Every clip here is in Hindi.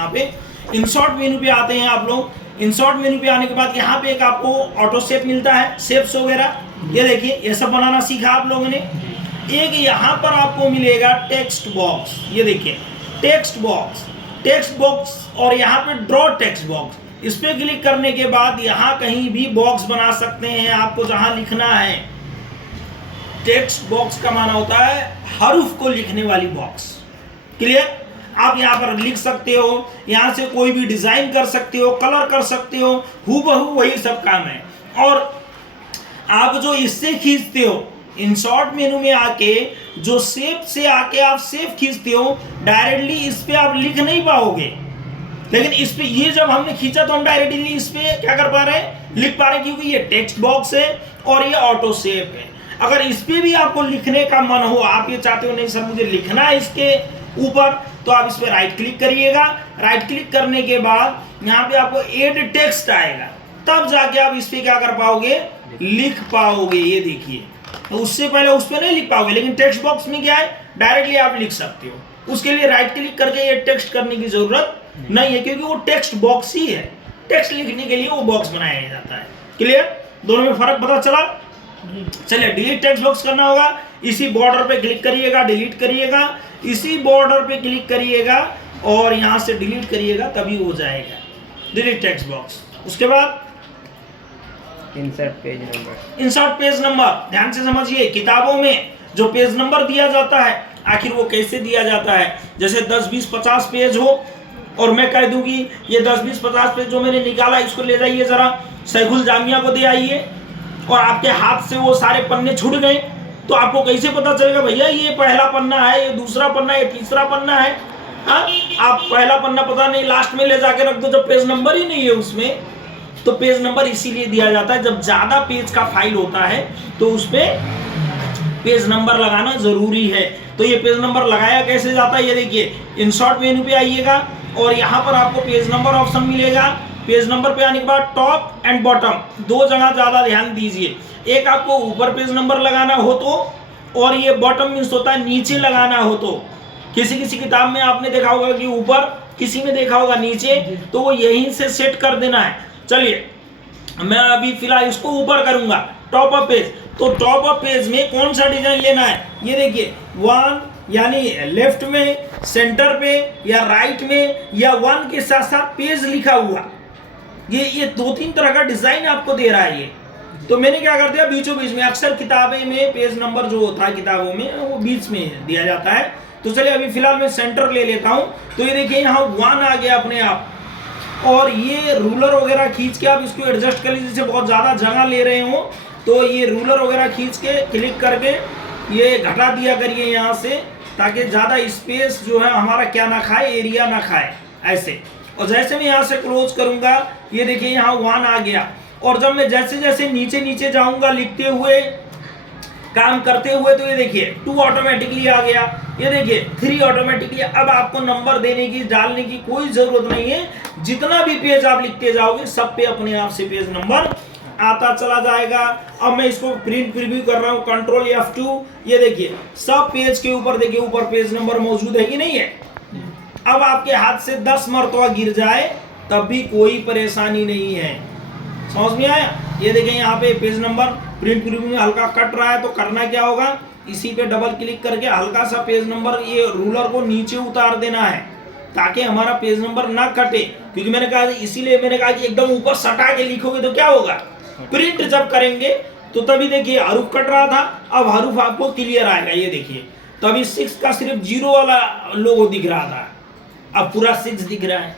यहाँ पे इंसर्ट मेनू पे आते हैं आप लोग। इंसर्ट मेनू पे आने के बाद यहाँ पे एक आपको ऑटो शेप मिलता है, शेप्स वगैरह, ये देखिए ये सब बनाना सीखा आप लोगों ने। एक यहाँ पर आपको मिलेगा टेक्स्ट बॉक्स, ये देखिए टेक्स्ट बॉक्स और यहाँ पे ड्रॉ टेक्स्ट बॉक्स, इस पे क्लिक करने के बाद यहाँ कहीं भी बॉक्स बना सकते हैं आपको जहां लिखना है। टेक्स्ट बॉक्स का माना होता है हरूफ को लिखने वाली बॉक्स, क्लियर। आप यहाँ पर लिख सकते हो, यहाँ से कोई भी डिजाइन कर सकते हो, कलर कर सकते हो, हूबहू वही सब काम है। और आप जो इससे खींचते हो इंसर्ट मेनू में आके, जो शेप से आके आप शेप खींचते हो, डायरेक्टली इस पे आप लिख नहीं पाओगे। लेकिन इस पे ये जब हमने खींचा तो हम डायरेक्टली इस पे क्या कर पा रहे हैं, लिख पा रहे हैं, क्योंकि ये टेक्स्ट बॉक्स है और ये ऑटो शेप है। अगर इस पे भी आपको लिखने का मन हो, आप ये चाहते हो नहीं सर मुझे लिखना है इसके ऊपर, तो आप इस पे राइट क्लिक करिएगा। राइट क्लिक करने के बाद यहाँ पे आपको एड टेक्स्ट आएगा, तब जाके आप इस पे क्या कर पाओगे, लिख पाओगे। ये देखिए, तो उससे पहले उस पे नहीं लिख पाओगे, लेकिन टेक्स्ट बॉक्स में क्या है, डायरेक्टली आप लिख सकते हो। उसके लिए राइट क्लिक करके ये टेक्स्ट करने की जरूरत नहीं है, क्योंकि वो टेक्स्ट बॉक्स ही है। टेक्स्ट लिखने के लिए वो बॉक्स बनाया जाता है, क्लियर। दोनों में फर्क पता चला। चलिए डिलीट टेक्स्ट बॉक्स करना होगा, इसी बॉर्डर पे क्लिक करिएगा, डिलीट करिएगा, इसी बॉर्डर पे क्लिक करिएगा और यहां से डिलीट करिएगा, तभी हो जाएगा डिलीट टेक्स्ट बॉक्स। उसके बाद insert page number. Insert page number, ध्यान से समझिए, किताबों में जो पेज नंबर दिया जाता है आखिर वो कैसे दिया जाता है। जैसे 10, 20, 50 पेज हो और मैं कह दूंगी ये 10, 20, 50 पेज जो मैंने निकाला इसको ले जाइए जरा सैफुल जामिया को दे आइए, और आपके हाथ से वो सारे पन्ने छूट गए, तो आपको कैसे पता चलेगा भैया ये पहला पन्ना है, ये दूसरा पन्ना है, ये तीसरा पन्ना है। हाँ, आप पहला पन्ना पता नहीं लास्ट में ले जाके रख दो, जब पेज नंबर ही नहीं है उसमें। तो पेज नंबर इसीलिए दिया जाता है, जब ज्यादा पेज का फाइल होता है तो उस पे पेज नंबर लगाना जरूरी है। तो ये पेज नंबर लगाया कैसे जाता है, ये देखिए इंसर्ट मेनू पे आइएगा और यहाँ पर आपको पेज नंबर ऑप्शन मिलेगा। पेज नंबर पे आने के बाद टॉप एंड बॉटम दो जगह ज्यादा ध्यान दीजिए। एक आपको ऊपर पेज नंबर लगाना हो तो, और ये बॉटम मीन्स होता है नीचे लगाना हो तो। किसी किसी किताब में आपने देखा होगा कि ऊपर, किसी में देखा होगा नीचे, तो वो यहीं से सेट कर देना है। चलिए मैं अभी फिलहाल इसको ऊपर करूंगा, टॉप ऑफ पेज। तो टॉप ऑफ पेज में कौन सा डिजाइन लेना है, ये देखिए 1 यानी लेफ्ट में, सेंटर पे या राइट में, या 1 के साथ साथ पेज लिखा हुआ, ये 2-3 तरह का डिजाइन आपको दे रहा है ये। तो मैंने क्या कर दिया, बीचों बीच में, अक्सर किताबें में पेज नंबर जो होता है किताबों में वो बीच में दिया जाता है। तो चलिए अभी फिलहाल मैं सेंटर ले लेता हूं। तो ये देखिए यहाँ 1 आ गया अपने आप, और ये रूलर वगैरह खींच के आप इसको एडजस्ट कर लीजिए। जैसे बहुत ज्यादा जगह ले रहे हो तो ये रूलर वगैरह खींच के क्लिक करके ये घटा दिया करिए यहाँ से, ताकि ज्यादा स्पेस जो है हमारा क्या ना खाए, एरिया ना खाए ऐसे। और जैसे मैं यहाँ से क्लोज करूंगा, ये देखिए यहाँ 1 आ गया, और जब मैं जैसे जैसे नीचे नीचे जाऊंगा लिखते हुए, काम करते हुए, तो ये देखिए 2 ऑटोमेटिकली आ गया, ये देखिए 3 ऑटोमेटिकली। अब आपको नंबर देने की, डालने की कोई जरूरत नहीं है। जितना भी पेज आप लिखते जाओगे सब पे अपने आप से पेज नंबर आता चला जाएगा। अब मैं इसको प्रिंट प्रीव्यू कर रहा हूँ, कंट्रोल F2, ये देखिए सब पेज के ऊपर देखिए ऊपर पेज नंबर मौजूद है कि नहीं है। अब आपके हाथ से 10 मरतबा गिर जाए तब भी कोई परेशानी नहीं है, समझ में आया। ये देखें यहाँ पे पेज नंबर प्रिंट प्रीव्यू में हल्का कट रहा है, तो करना क्या होगा, इसी पे डबल क्लिक करके हल्का सा पेज नंबर, ये रूलर को नीचे उतार देना है, ताकि हमारा पेज नंबर ना कटे। क्योंकि मैंने कहा, इसीलिए मैंने कहा कि एकदम ऊपर सटा के लिखोगे तो क्या होगा, प्रिंट जब करेंगे तो तभी देखिए हरूफ कट रहा था, अब हरूफ आपको क्लियर आएगा। ये देखिए तभी 6 का सिर्फ 0 वाला लोगो दिख रहा था, अब पूरा 6 दिख रहा है,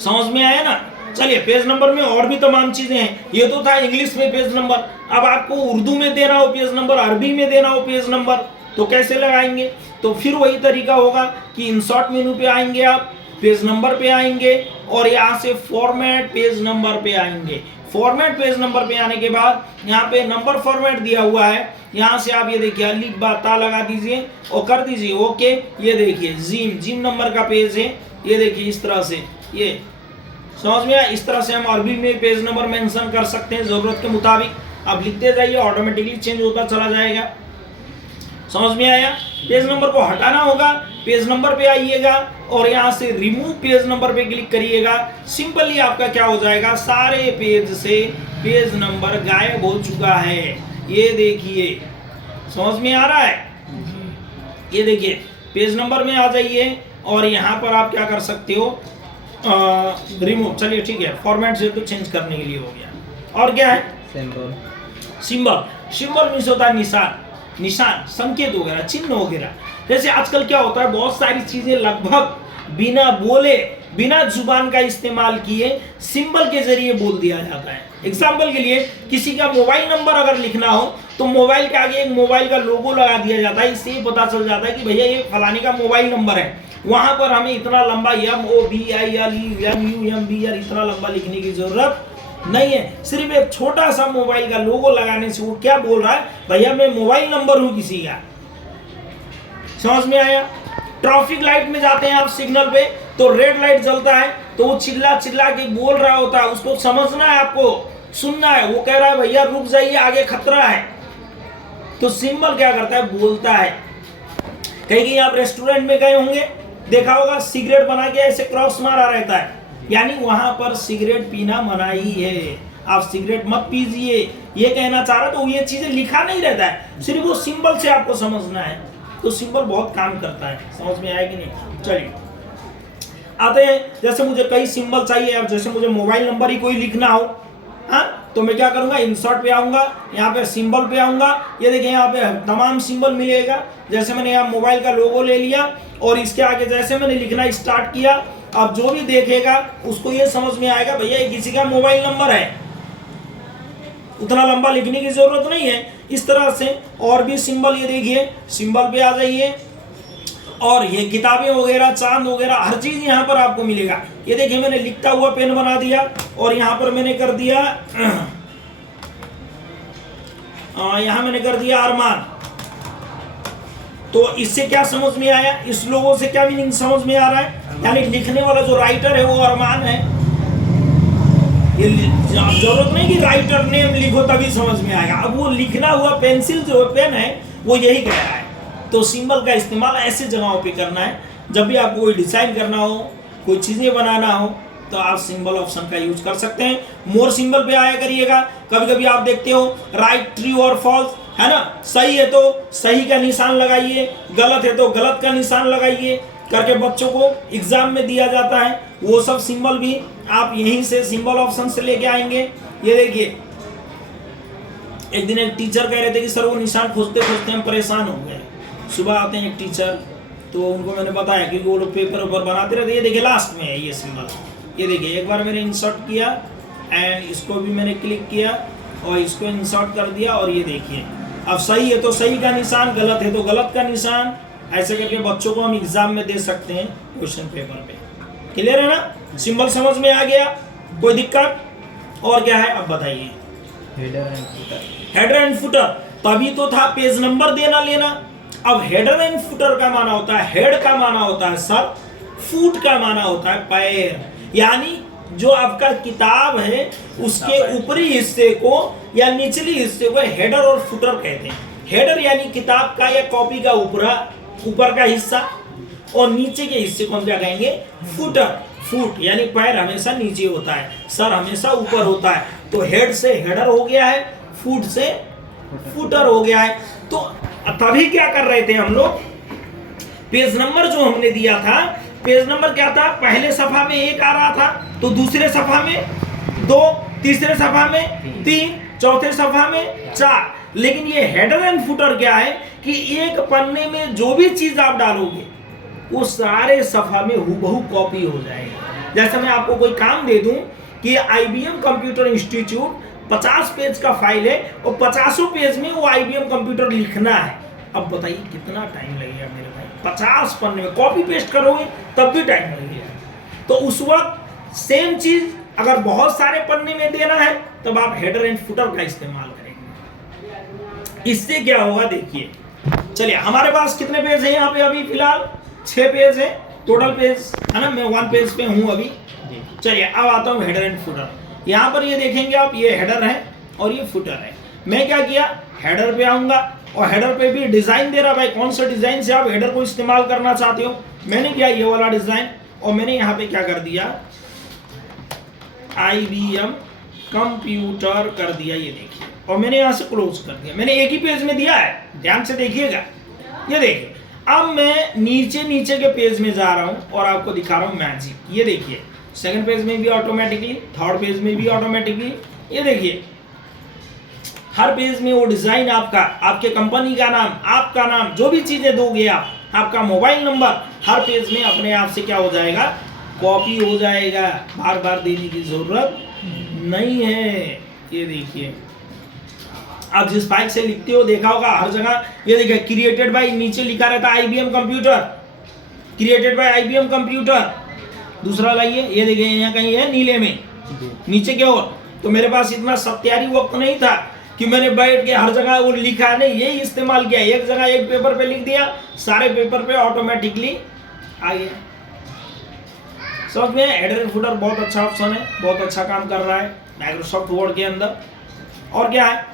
समझ में आया ना। चलिए पेज नंबर में और भी तमाम चीजें हैं। ये तो था इंग्लिश में पेज नंबर, अब आपको उर्दू में देना हो पेज नंबर, अरबी में देना हो पेज नंबर, तो कैसे लगाएंगे। तो फिर वही तरीका होगा कि इंसर्ट मेनू पे आएंगे, आप पेज नंबर पे आएंगे और यहाँ से फॉर्मेट पेज नंबर पे आएंगे। फॉर्मेट पेज नंबर पे आने के बाद यहाँ पे नंबर फॉर्मेट दिया हुआ है, यहाँ से आप ये देखिए अलिफ बा ता लगा दीजिए और कर दीजिए ओके। ये देखिए जिम नंबर का पेज है, ये देखिए इस तरह से, ये समझ में आया। इस तरह से हम अरबी में पेज नंबर मेंशन कर सकते हैं जरूरत के मुताबिक। आप लिखते जाइए, ऑटोमेटिकली चेंज होता चला जाएगा, समझ में आया। पेज नंबर को हटाना होगा पेज नंबर पे आइएगा और यहाँ से रिमूव पेज नंबर पे क्लिक करिएगा। सिंपली आपका क्या हो जाएगा, सारे पेज से पेज नंबर गायब हो चुका है। ये देखिए, समझ में आ रहा है? ये देखिए पेज नंबर में आ जाइए और यहाँ पर आप क्या कर सकते हो, रिमूव। चलिए ठीक है, फॉर्मेट से तो चेंज करने के लिए हो गया। और क्या है, सिंबल। सिंबल। सिंबल मीन्स होता है निशान, निशान, संकेत वगैरह, चिन्ह वगैरह। जैसे आजकल क्या होता है, बहुत सारी चीजें लगभग बिना बोले, बिना जुबान का इस्तेमाल किए सिंबल के जरिए बोल दिया जाता है। एग्जाम्पल के लिए किसी का मोबाइल नंबर अगर लिखना हो तो मोबाइल के आगे एक मोबाइल का लोगो लगा दिया जाता है। इससे पता चल जाता है कि भैया ये फलाने का मोबाइल नंबर है। वहां पर हमें इतना लंबा MOBILEMUMBR इतना लंबा लिखने की जरूरत नहीं है। सिर्फ एक छोटा सा मोबाइल का लोगो लगाने से वो क्या बोल रहा है, भैया मैं मोबाइल नंबर हूं किसी का। समझ में आया? ट्रैफिक लाइट में जाते हैं आप सिग्नल पे, तो रेड लाइट जलता है तो वो चिल्ला चिल्ला के बोल रहा होता है, उसको समझना है, आपको सुनना है। वो कह रहा है भैया रुक जाइए आगे खतरा है। तो सिंबल क्या करता है, बोलता है। कहीं आप रेस्टोरेंट में गए होंगे, देखा होगा सिगरेट बना के ऐसे क्रॉस मारा रहता है, यानी वहां पर सिगरेट पीना मनाही है, आप सिगरेट मत पीजिए, ये कहना चाह रहा। तो ये चीजें लिखा नहीं रहता है, सिर्फ वो सिंबल से आपको समझना है। तो सिंबल बहुत काम करता है, समझ में आया कि नहीं? चलिए आते हैं, जैसे मुझे कई सिंबल चाहिए। अब जैसे मुझे मोबाइल नंबर ही कोई लिखना हो, हाँ, तो मैं क्या करूंगा, इंसर्ट पे आऊंगा, यहाँ पे सिंबल पे आऊंगा। ये देखिए यहाँ पे तमाम सिंबल मिलेगा। जैसे मैंने यहाँ मोबाइल का लोगो ले लिया और इसके आगे जैसे मैंने लिखना स्टार्ट किया, अब जो भी देखेगा उसको ये समझ में आएगा भैया ये किसी का मोबाइल नंबर है। उतना लंबा लिखने की जरूरत नहीं है। इस तरह से और भी सिंबल, ये देखिए सिंबल पे आ जाइए और ये किताबें वगैरह, चांद वगैरह, हर चीज यहाँ पर आपको मिलेगा। ये देखिए मैंने लिखता हुआ पेन बना दिया और यहाँ पर मैंने कर दिया, यहाँ मैंने कर दिया अरमान। तो इससे क्या समझ में आया, इस लोगों से क्या मीनिंग समझ में आ रहा है, यानी लिखने वाला जो राइटर है वो अरमान है। ये जरूरत नहीं कि राइटर नेम लिखो तभी समझ में आएगा। अब वो लिखना हुआ पेंसिल जो पेन है वो यही कह रहा है। तो सिंबल का इस्तेमाल ऐसे जगहों पे करना है, जब भी आपको कोई डिजाइन करना हो, कोई चीजें बनाना हो, तो आप सिंबल ऑप्शन का यूज कर सकते हैं। मोर सिंबल पे आया करिएगा। कभी कभी आप देखते हो राइट, ट्रू और फॉल्स, है ना, सही है तो सही का निशान लगाइए, गलत है तो गलत का निशान लगाइए करके बच्चों को एग्जाम में दिया जाता है। वो सब सिंबल भी आप यहीं से सिंबल ऑप्शन से लेके आएंगे। ये देखिए एक दिन एक टीचर कह रहे थे कि सर वो निशान खोजते खोजते हम परेशान हो गए। सुबह आते हैं एक टीचर, तो उनको मैंने बताया क्योंकि वो लोग पेपर ऊपर बनाते रहते। ये देखिए लास्ट में है ये सिंबल, ये देखिए एक बार मैंने इंसर्ट किया एंड इसको भी मैंने क्लिक किया और इसको इंसर्ट कर दिया और ये देखिए अब सही है तो सही का निशान, गलत है तो गलत का निशान। ऐसे करके बच्चों को हम एग्जाम में दे सकते हैं क्वेश्चन पेपर पे। क्लियर है ना? सिंबल समझ में आ गया, कोई दिक्कत? और क्या है अब बताइए? Header and footer. Header and footer, तभी तो था पेज नंबर देना लेना। अब हेडर एंड फुटर का माना होता है, हेड का माना होता है सर, फुट का माना होता है पैर। यानी जो आपका किताब है उसके ऊपरी हिस्से को या निचली हिस्से को हेडर और फुटर कहते हैं। हेडर यानी किताब का या कॉपी का ऊपर का हिस्सा, और नीचे के हिस्से को हम क्या कहेंगे? फुटर। फुट यानी पैर हमेशा नीचे होता है, सर हमेशा ऊपर होता है। तो हेड से हेडर हो गया है, फुट से फुटर हो गया है। तो तभी क्या कर रहे थे हम लोग, पेज नंबर जो हमने दिया था, पेज नंबर क्या था, पहले सफा में 1 आ रहा था तो दूसरे सफा में 2, तीसरे सफा में 3, चौथे सफा में 4। लेकिन ये हेडर एंड फुटर क्या है कि एक पन्ने में जो भी चीज आप डालोगे वो सारे सफा में हूबहू कॉपी हो जाएगा। जैसे मैं आपको कोई काम दे दूं कि IBM कंप्यूटर इंस्टीट्यूट 50 पेज का फाइल है और 50 पेज में वो IBM कंप्यूटर लिखना है। अब बताइए कितना टाइम लगेगा मेरे भाई? 50 पन्ने में कॉपी पेस्ट करोगे तब भी टाइम लगेगा। तो उस वक्त सेम चीज अगर बहुत सारे पन्ने में देना है तब आप हेडर एंड फुटर का इस्तेमाल करेंगे। इससे क्या होगा देखिए, चलिए हमारे पास कितने पेज हैं यहाँ पे? अभी फिलहाल 6 पेज है टोटल पेज, है ना। मैं 1 पेज पे हूँ अभी। चलिए अब आता हूँ हेडर एंड फुटर। यहाँ पर ये देखेंगे आप, ये हेडर है और ये फुटर है। मैं क्या किया, हेडर पे आऊंगा, और हेडर पे भी डिजाइन दे रहा भाई, कौन सा डिजाइन से आप हेडर को इस्तेमाल करना चाहते हो। मैंने किया ये वाला डिजाइन, और मैंने यहाँ पे क्या कर दिया, IBM कंप्यूटर कर दिया, ये देखिए, और मैंने यहाँ से क्लोज कर दिया। मैंने एक ही पेज में दिया है, ध्यान से देखिएगा। ये देखिए, अब मैं नीचे के पेज में जा रहा हूँ और आपको दिखा रहा हूँ मैजिक। ये देखिए, सेकंड पेज में भी ऑटोमेटिकली, थर्ड पेज में भी ऑटोमेटिकली। ये देखिए, हर पेज में वो डिजाइन आपका, आपके कंपनी का नाम, आपका नाम, जो भी चीजें दोगे आप, आपका मोबाइल नंबर, हर पेज में अपने आप से क्या हो जाएगा, कॉपी हो जाएगा, बार बार देने की जरूरत नहीं है। ये देखिए, आप जिस फाइल से लिखते हो देखा होगा हर जगह, ये देखिए क्रिएटेड बाय, नीचे लिखा रहता है IBM computer, created by IBM computer. दूसरा लाइए, ये देखिए यहाँ कहीं है नीले में नीचे की ओर। तो मेरे पास इतना सत्यारी वक्त नहीं था कि मैंने बैठ के हर जगह वो लिखा, नहीं, यही इस्तेमाल किया। एक जगह एक पेपर पे लिख दिया, सारे पेपर पे ऑटोमेटिकली आ गया। समझ में? हेडर एंड फुटर बहुत अच्छा ऑप्शन है, बहुत अच्छा काम कर रहा है माइक्रोसॉफ्ट वर्ड के अंदर। और क्या है,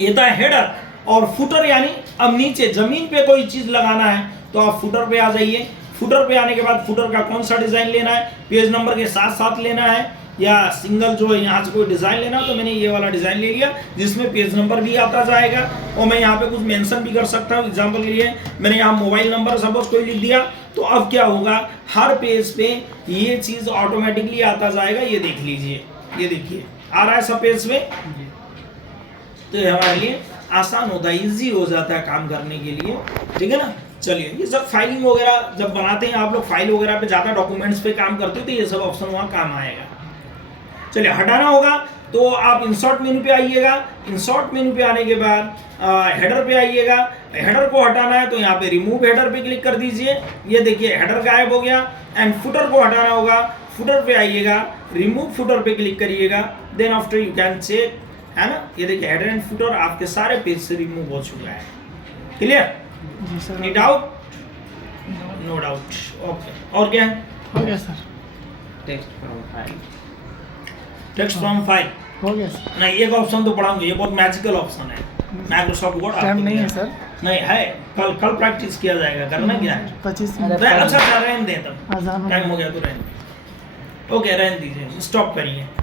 ये था हेडर। और फुटर यानी अब नीचे जमीन पे कोई चीज लगाना है तो आप फुटर पे आ जाइए। फुटर पे आने के बाद फुटर का कौन सा डिजाइन लेना है, पेज नंबर के साथ साथ लेना है या सिंगल जो है यहाँ से कोई डिजाइन लेना, तो मैंने ये वाला डिजाइन ले लिया जिसमें पेज नंबर भी आता जाएगा। और मैं यहाँ पे कुछ मेंशन भी कर सकता हूँ। एग्जांपल के लिए मैंने यहाँ मोबाइल नंबर सपोज कोई लिख दिया, तो अब क्या होगा, हर पेज पे ये चीज ऑटोमेटिकली आता जाएगा। ये देख लीजिए, ये देखिए आ रहा है सब पेज पे। तो ये हमारे लिए आसान होता है, ईजी हो जाता है काम करने के लिए, ठीक है ना। चलिए, ये सब फाइलिंग वगैरह जब बनाते हैं आप लोग, फाइल वगैरह पे जाकर डॉक्यूमेंट्स पे काम करते हो, तो ये सब ऑप्शन वहाँ काम आएगा। चलिए, हटाना होगा तो आप इंसर्ट मेनू पे आइएगा। इंसर्ट मेनू पे आने के बाद हेडर पे आइएगा। हेडर को हटाना है तो यहाँ पे रिमूव हेडर पे क्लिक कर दीजिए। ये देखिए हेडर गायब हो गया। एंड फुटर को हटाना होगा, फुटर पे आइएगा, रिमूव फुटर पे क्लिक करिएगा। Then after you can check, है ना। ये देखिए हेडर एंड फुटर आपके सारे पेज से रिमूव हो चुका है। Clear? No doubt? No doubt. Okay, और क्या है? हो गया sir. Text from file, text from file हो गया सर। नहीं, एक ऑप्शन तो पढ़ाऊंगे, ये बहुत मैजिकल ऑप्शन है माइक्रोसॉफ्ट वर्ड। टाइम नहीं है सर। नहीं है, कल प्रैक्टिस किया जाएगा। करना क्या है? 25 अरे मिनट। अच्छा रहने दें, तब अजान टाइम हो गया तो रहने दें। ओके, रहने दीजिए, स्टॉप करिए।